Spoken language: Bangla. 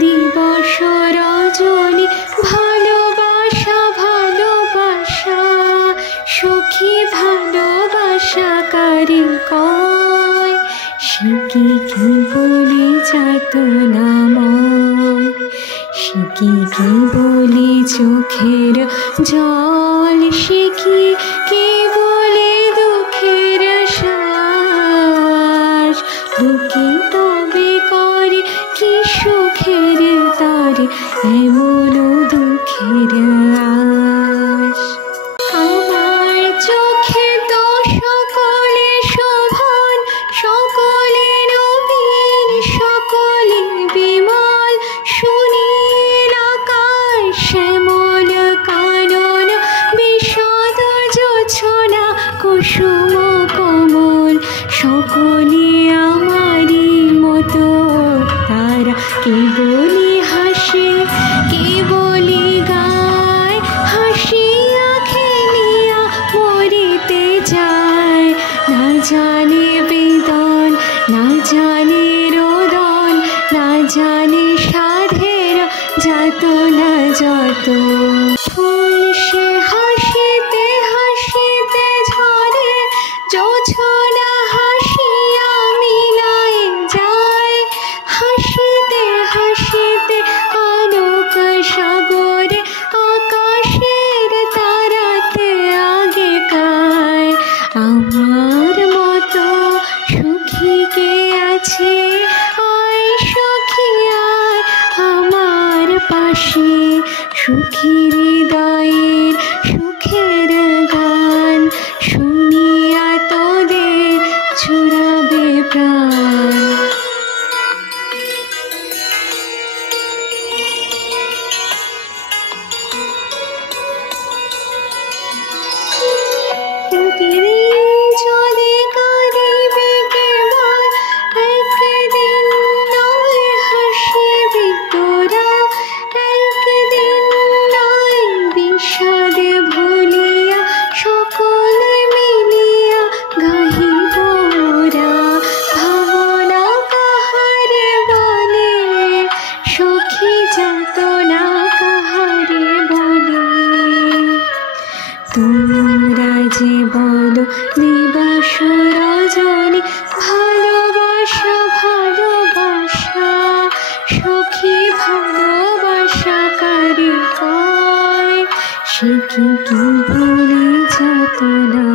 দিবস রজনী ভালোবাসা ভালোবাসা সখী ভালোবাসা কারে কয় সে কি বলে যাতনাময় সে কি বলে চোখের জল সে কি বলে দুঃখের শ্বাস দুঃখী তবে করে কি সুখের তারে এমন দুঃখের আশ আমার চোখে তো সকলে শোভন সকলে নবীন সকলে বিমল সুনীল আকাশ শ্যামল কানন বিশদ জোছনা কুসুম কমল সকলে আমারই মতো তারা কে বলি হাসে কে বলি গায় হাসিয়া খেলিয়া মরিতে যায় না জানে বেদন না জানে রোদন না জানে সাধের যাতনা যত ফুল সে হাসিতে হাসিতে ঝরে জোছনা হাসিয়া মিলায় যায় হাসিতে হাসিতে আলোক সাগরে আকাশের তারাতে আগে কায় আমার মতো সুখী কে আছে আয় সখী আয় আমার পাশে সুখী হৃদয়ের সুখের গান শুনিয়া তোদের ছুড়াবে প্রাণ যদি কাঁদিবে কেবল একদিন নয় হাসিবি তোরা একদিন নয় বিষাদে ভুলিয়া সকলে মিলিয়া গাহিব ওরা ভাবনা কাহারে বলে সখী যাতনা কাহারে বলে তোমরা যে বলো দিবস রজনী ভালোবাসা ভালোবাসা সখী ভালোবাসা কারে কয় সে কি বলে যাতনা